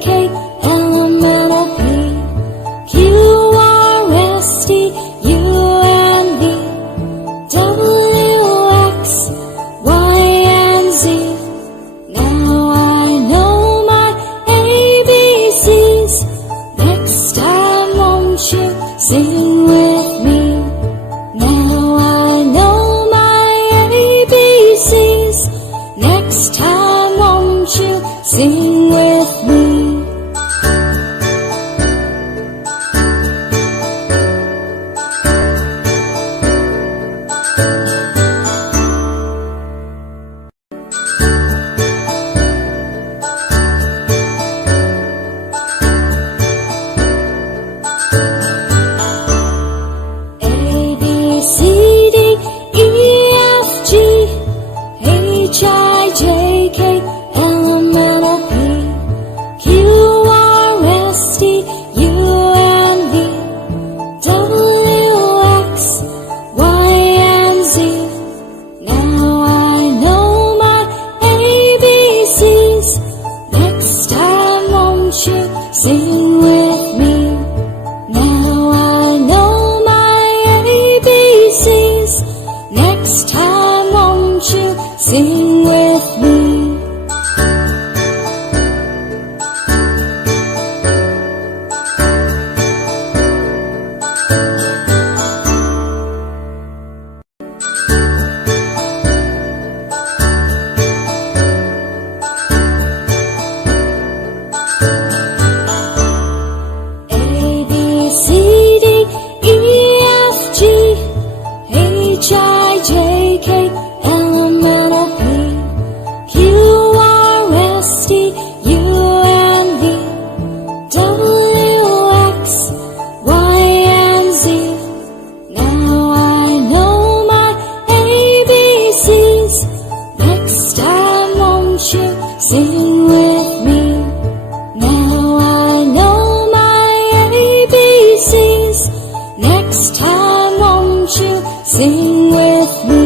K, L, M, N, O, P, Q, R, S, T, U, and V, W, X, Y, and Z. Now I know my ABCs. Next time won't you sing with me? Now I know my ABCs. Next time won't you sing with me? A, B, C, D, E, F, G, H, I, J, K, L, M, N, O, P, Q, R, S, T, U, and V, W, X, Y, and Z. Now I know my ABCs. Next time won't you sing with me? Now I know my ABCs. Next time won't you sing with me? A, B, C, D, E, F, G, H, I, J, K, L, M, N, O, P, Q, R, S, T, U, and V, W, X, Y, and Z. Now I know my ABCs. Next time won't you sing with me? Now I know my ABCs. Next time won't you sing with me?